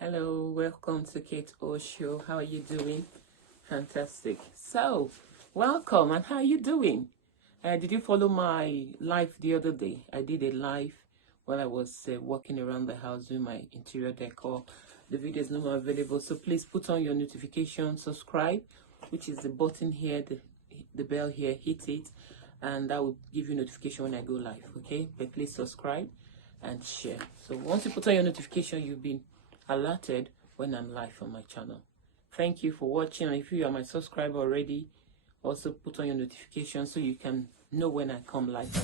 Hello, welcome to Kate O Show. How are you doing? Fantastic. So, welcome, and how are you doing? Did you follow my live the other day? I did a live while I was walking around the house doing my interior decor. The video is no more available, so please put on your notification, subscribe, which is the button here, the bell here, hit it, and that will give you notification when I go live, okay? But please subscribe and share. So once you put on your notification, you've been alerted when I'm live on my channel. Thank you for watching. And if you are my subscriber already, also put on your notification so you can know when I come live.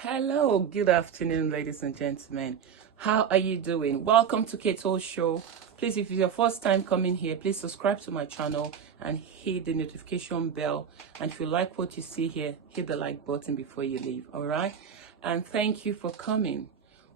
Hello, good afternoon, ladies and gentlemen. How are you doing? Welcome to Kate O Show. Please, if it's your first time coming here, please subscribe to my channel and hit the notification bell. And if you like what you see here, hit the like button before you leave, all right? And thank you for coming.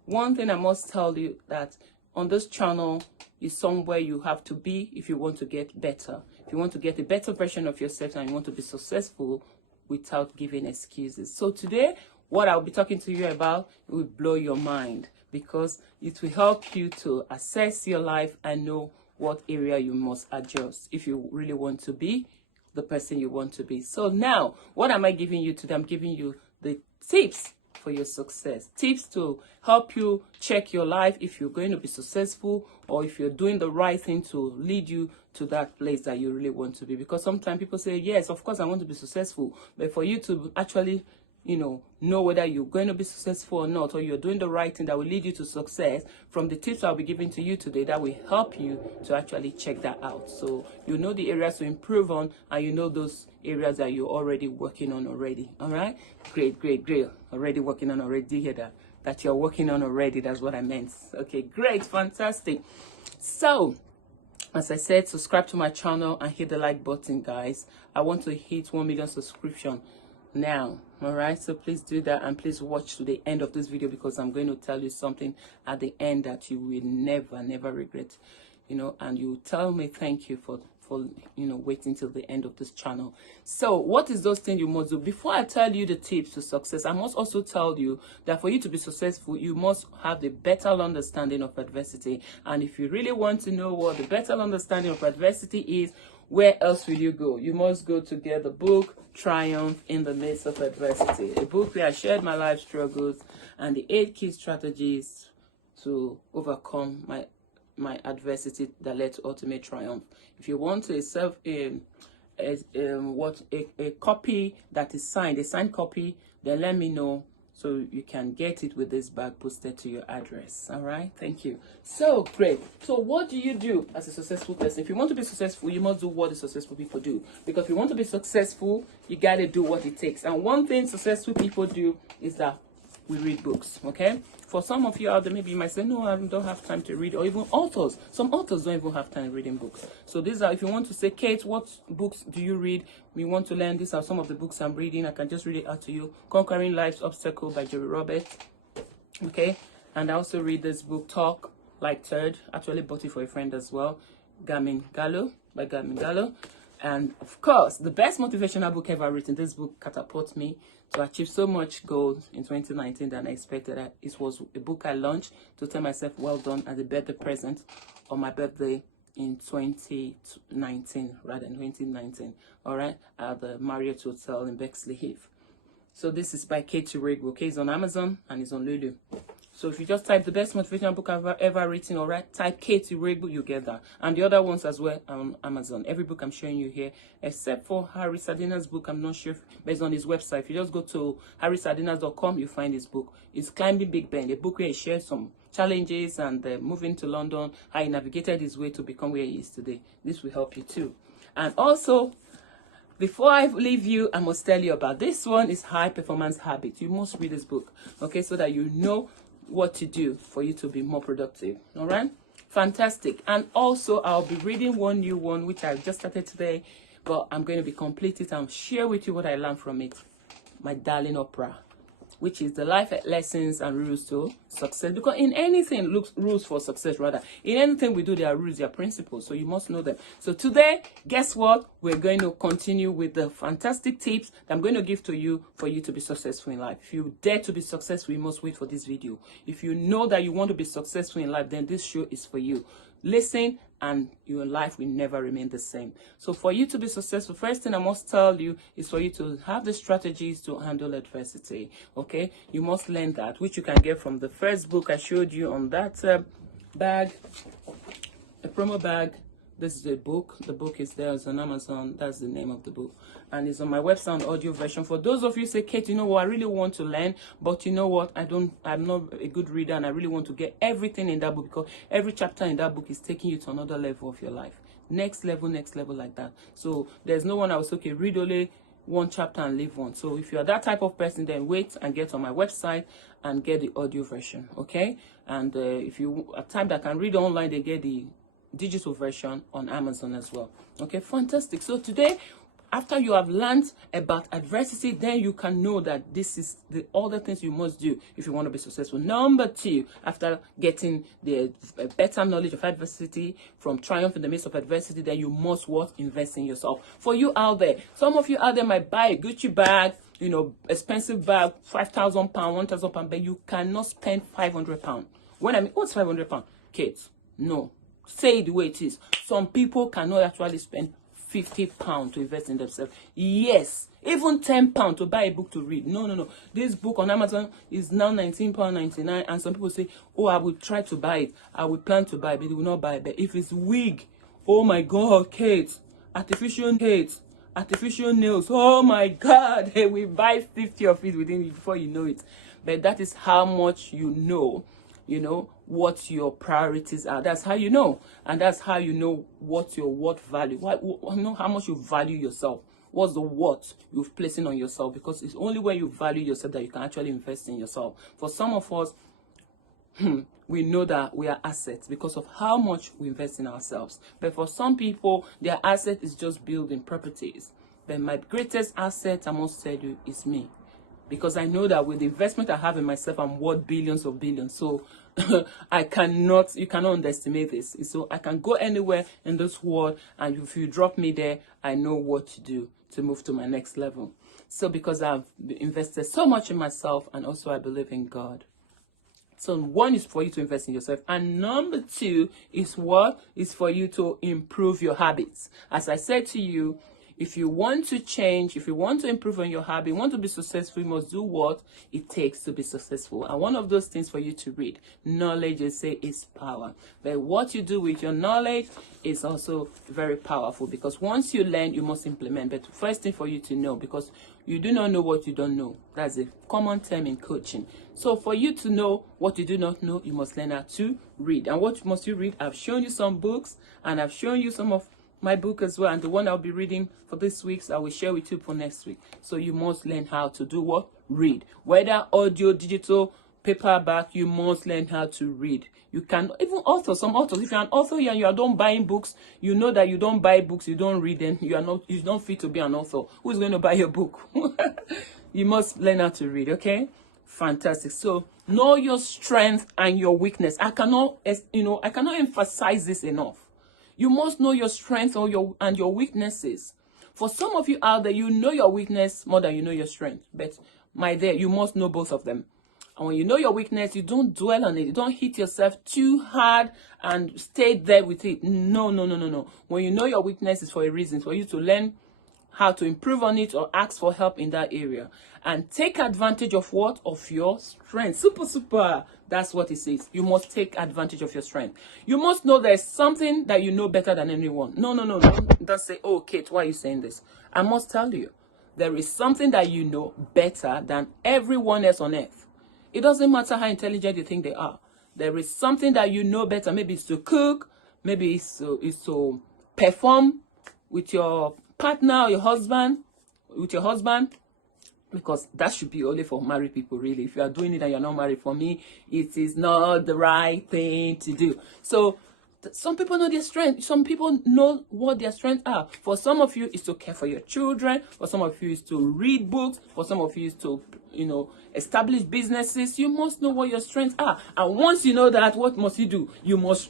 One thing I must tell you, that on this channel is somewhere you have to be if you want to get better. If you want to get a better version of yourself and you want to be successful without giving excuses. So today, what I'll be talking to you about will blow your mind, because it will help you to assess your life and know what area you must adjust if you really want to be the person you want to be. So now, what am I giving you today? I'm giving you the tips for your success. Tips to help you check your life if you're going to be successful, or if you're doing the right thing to lead you to that place that you really want to be. Because sometimes people say, yes, of course I want to be successful, but for you to actually know whether you're going to be successful or not, or you're doing the right thing that will lead you to success, from the tips I'll be giving to you today, that will help you to actually check that out. So you know the areas to improve on, and you know those areas that you're already working on already. All right? Great. Already working on already. Do you hear that? That you're working on already. That's what I meant. Okay, great. Fantastic. So, as I said, subscribe to my channel and hit the like button, guys. I want to hit 1 million subscription now. All right, so please do that, and please watch to the end of this video, because I'm going to tell you something at the end that you will never regret, and you tell me thank you for waiting till the end of this channel. So what is those things you must do? Before I tell you the tips to success, I must also tell you that for you to be successful, you must have the better understanding of adversity. And if you really want to know what the better understanding of adversity is, where else will you go? You must go to get the book Triumph in the Midst of Adversity, a book where I shared my life struggles and the 8 key strategies to overcome my adversity that led to ultimate triumph. If you want a copy that is signed, a signed copy, then let me know, so you can get it with this bag posted to your address. All right, thank you. So great. So what do you do as a successful person? If you want to be successful, you must do what the successful people do, because if you want to be successful, you got to do what it takes. And one thing successful people do is that we read books. Okay, for some of you out there, maybe you might say, no, I don't have time to read. Or even authors, some authors don't even have time reading books. So these are, if you want to say, Kate, what books do you read? We want to learn. These are some of the books I'm reading. I can just read it out to you. Conquering Life's Obstacle by Jerry Roberts. Okay, and I also read this book, Talk Like Third. Actually bought it for a friend as well, Gamin Gallo, by Gamin Gallo. And of course, the best motivational book ever written, this book catapulted me to achieve so much goals in 2019 than I expected. It was a book I launched to tell myself well done as a birthday present on my birthday in 2019, all right, at the Marriott Hotel in Bexley Heath. So this is by Katie Rigg. Okay, it's on Amazon and it's on Lulu. So if you just type the best motivational book I've ever written, or type Katie Raybook, you get that. And the other ones as well on Amazon. Every book I'm showing you here, except for Harry Sardina's book, I'm not sure, based on his website. If you just go to harrysardinas.com, you find his book. It's Climbing Big Ben, a book where he shares some challenges and moving to London, how he navigated his way to become where he is today. This will help you too. And also, before I leave you, I must tell you about this one. Is High Performance Habits. You must read this book, okay, so that you know what to do for you to be more productive. All right, fantastic. And also, I'll be reading one new one which I just started today, but I'm going to be complete it and share with you what I learned from it. My darling Oprah, which is the life lessons and rules to success. Because in anything, rules for success rather. In anything we do, there are rules, there are principles, so you must know them. So today, guess what? We're going to continue with the fantastic tips that I'm going to give to you for you to be successful in life. If you dare to be successful, you must wait for this video. If you know that you want to be successful in life, then this show is for you. Listen, and your life will never remain the same. So for you to be successful, first thing I must tell you is for you to have the strategies to handle adversity. Okay, you must learn that, which you can get from the first book I showed you on that bag, a promo bag. This is the book. The book is there. It's on Amazon. That's the name of the book. And it's on my website on audio version. For those of you say, Kate, you know what, I really want to learn, but you know what, I'm not a good reader, and I really want to get everything in that book, because every chapter in that book is taking you to another level of your life. Next level like that. So there's no one I was okay, read only one chapter and leave one. So if you're that type of person, then wait and get on my website and get the audio version. Okay. And if you at time that can read online, they get the digital version on Amazon as well. Okay, fantastic. So today, after you have learned about adversity, then you can know that this is the other things you must do if you want to be successful. Number two, after getting the better knowledge of adversity, from triumph in the midst of adversity, then you must what? Invest in yourself. For you out there, some of you out there might buy a Gucci bag, you know, expensive bag, £5,000, £1,000, but you cannot spend £500. When I mean, what's £500? Kids, no. Say it the way it is. Some people cannot actually spend £50 to invest in themselves. Yes, even £10 to buy a book to read. No. This book on Amazon is now £19.99, and some people say, oh, I will try to buy it. I will plan to buy it, but they will not buy it. But if it's wig, oh my God, Kate, artificial nails, oh my God, they will buy 50 of it before you know it. But that is how much you know what your priorities are. That's how you know, and that's how you know what your what value, know how much you value yourself. What's the what you're placing on yourself? Because it's only when you value yourself that you can actually invest in yourself. For some of us, we know that we are assets because of how much we invest in ourselves. But for some people, their asset is just building properties. But my greatest asset, I must tell you, is me. Because I know that with the investment I have in myself, I'm worth billions of billions. So you cannot underestimate this. So I can go anywhere in this world, and if you drop me there, I know what to do to move to my next level. So because I've invested so much in myself, and also I believe in God. So one is for you to invest in yourself. And number two is what? Is for you to improve your habits. As I said to you, if you want to change, if you want to improve on your habit, you want to be successful, you must do what it takes to be successful. And one of those things for you to read, knowledge, they say, is power. But what you do with your knowledge is also very powerful, because once you learn, you must implement. But first thing for you to know, because you do not know what you don't know. That's a common term in coaching. So for you to know what you do not know, you must learn how to read. And what must you read? I've shown you some books, and I've shown you some of my book as well, and the one I'll be reading for this week, I will share with you for next week. So you must learn how to do what? Read. Whether audio, digital, paperback, you must learn how to read. You can even authors, some authors, if you're an author and you are not buying books, you know that you don't buy books, you don't read them, you don't fit to be an author. Who's going to buy your book? You must learn how to read, okay? Fantastic. So know your strength and your weakness. I cannot emphasize this enough. You must know your strengths and your weaknesses. For some of you out there, you know your weakness more than you know your strength. But my dear, you must know both of them. And when you know your weakness, you don't dwell on it. You don't hit yourself too hard and stay there with it. No. When you know your weakness, is for a reason. For you to learn how to improve on it or ask for help in that area. And take advantage of what? Of your strength. Super. That's what it says. You must take advantage of your strength. You must know there's something that you know better than anyone. No. Don't say, oh, Kate, why are you saying this? I must tell you, there is something that you know better than everyone else on earth. It doesn't matter how intelligent you think they are. There is something that you know better. Maybe it's to cook. Maybe it's to perform with your partner or your husband. Because that should be only for married people, really. If you are doing it and you're not married, for me, it is not the right thing to do. So some people know their strength. Some people know what their strengths are. For some of you, it's to care for your children. For some of you, it's to read books. For some of you, it's to, establish businesses. You must know what your strengths are. And once you know that, what must you do? You must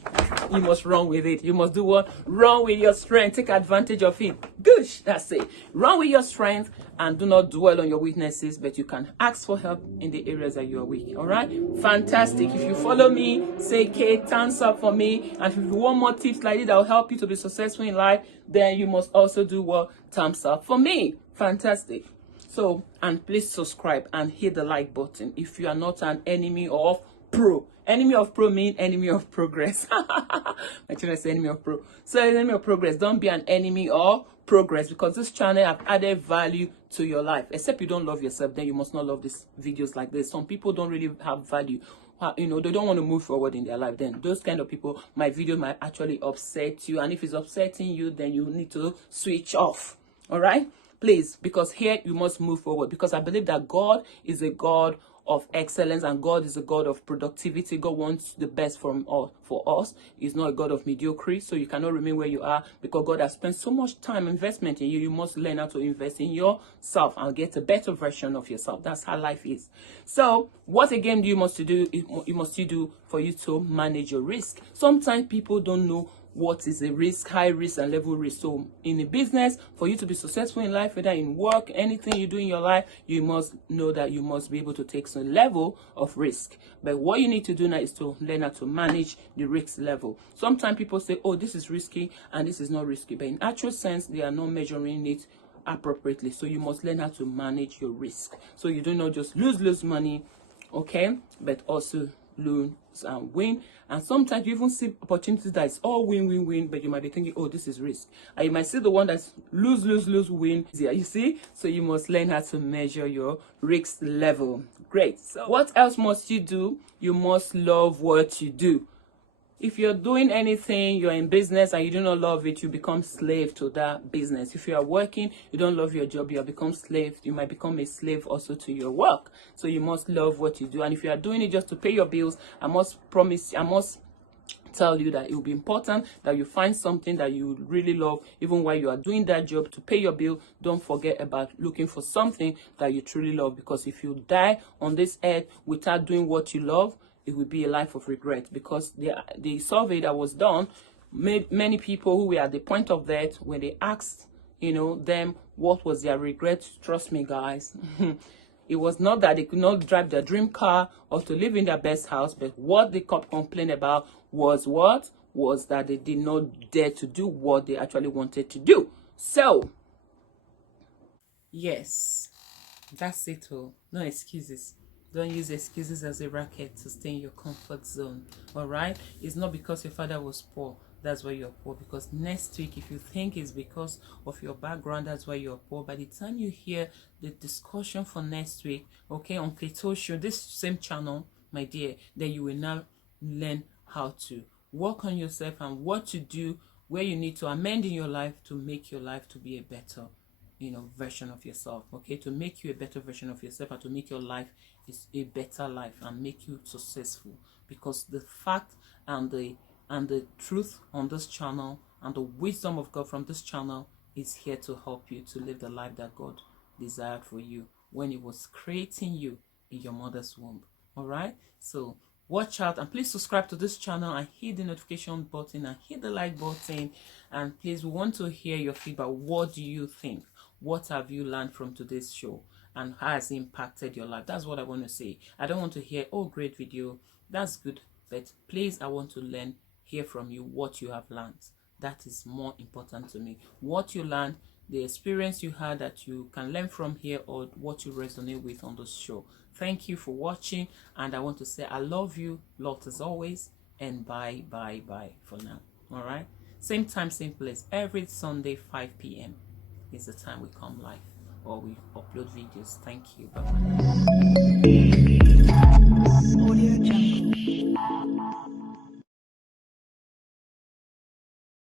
run with it. You must do what? Run with your strength. Take advantage of it. Gosh, that's it. Run with your strength and do not dwell on your weaknesses, but you can ask for help in the areas that you are weak. All right? Fantastic. If you follow me, say, Kate, thumbs up for me. And if you want more tips like this that will help you to be successful in life, then you must also do what? Thumbs up for me. Fantastic. So, and please subscribe and hit the like button if you are not an enemy of pro. Enemy of pro means enemy of progress. My children say enemy of pro. So enemy of progress. Don't be an enemy of progress, because this channel have added value to your life. Except you don't love yourself, then you must not love these videos like this. Some people don't really have value. They don't want to move forward in their life. Then those kind of people, my video might actually upset you. And if it's upsetting you, then you need to switch off. All right? Please, because here you must move forward, because I believe that God is a God of excellence and God is a God of productivity. God wants the best for us. He's not a God of mediocrity, so you cannot remain where you are, because God has spent so much time investment in you. You must learn how to invest in yourself and get a better version of yourself. That's how life is. So what again do you must do for you to manage your risk? Sometimes people don't know what is a risk, high risk and level risk. So in a business, for you to be successful in life, whether in work, anything you do in your life, you must know that you must be able to take some level of risk. But what you need to do now is to learn how to manage the risk level. Sometimes people say, oh, this is risky and this is not risky. But in actual sense, they are not measuring it appropriately. So you must learn how to manage your risk. So you do not just lose money, okay, but also lose and win. And sometimes you even see opportunities that is all win, but you might be thinking, oh, this is risk. And you might see the one that's lose, win. Yeah, you see? So you must learn how to measure your risk level. Great. So what else must you do? You must love what you do. If you're doing anything, you're in business and you do not love it, you become slave to that business. If you are working, you don't love your job, you have become slave. You might become a slave also to your work. So you must love what you do. And if you are doing it just to pay your bills, I must tell you that it will be important that you find something that you really love, even while you are doing that job to pay your bill. Don't forget about looking for something that you truly love, because if you die on this earth without doing what you love, it will be a life of regret. Because the survey that was done made many people who were at the point of death, when they asked them what was their regret, trust me guys, it was not that they could not drive their dream car or to live in their best house, but what they complained about was that they did not dare to do what they actually wanted to do. So yes, that's it all. No excuses. Don't use excuses as a racket to stay in your comfort zone. All right? It's not because your father was poor, that's why you're poor. Because next week, if you think it's because of your background, that's why you're poor, by the time you hear the discussion for next week, okay, on Keto Show, this same channel, my dear, then you will now learn how to work on yourself and what to do, where you need to amend in your life to make your life to be a better version of yourself, okay, to make you a better version of yourself, and to make your life is a better life and make you successful. Because the fact and the truth on this channel and the wisdom of God from this channel is here to help you to live the life that God desired for you when He was creating you in your mother's womb. All right, so watch out, and please subscribe to this channel and hit the notification button and hit the like button. And please, we want to hear your feedback. What do you think? What have you learned from today's show, and how has it impacted your life? That's what I want to say. I don't want to hear, oh, great video, that's good, but please, I want to hear from you what you have learned. That is more important to me. What you learned, the experience you had that you can learn from here, or what you resonate with on the show. Thank you for watching, and I want to say I love you lot as always, and bye for now. All right, same time, same place, every Sunday 5 p.m. is the time we come live or we upload videos. Thank you. Bye bye.